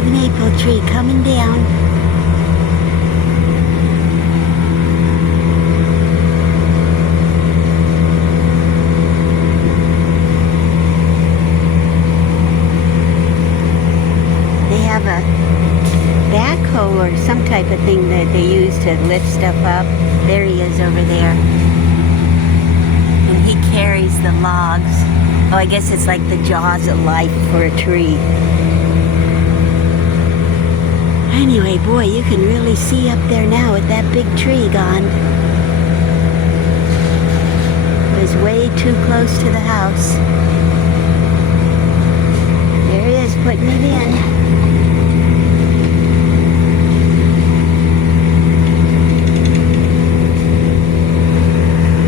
of the maple tree coming down. They have a backhoe or some type of thing that they use to lift stuff up. There he is over there. And he carries the logs. Oh, I guess it's like the jaws of life for a tree. Anyway, boy, you can really see up there now with that big tree gone. It was way too close to the house. There he is, putting it in.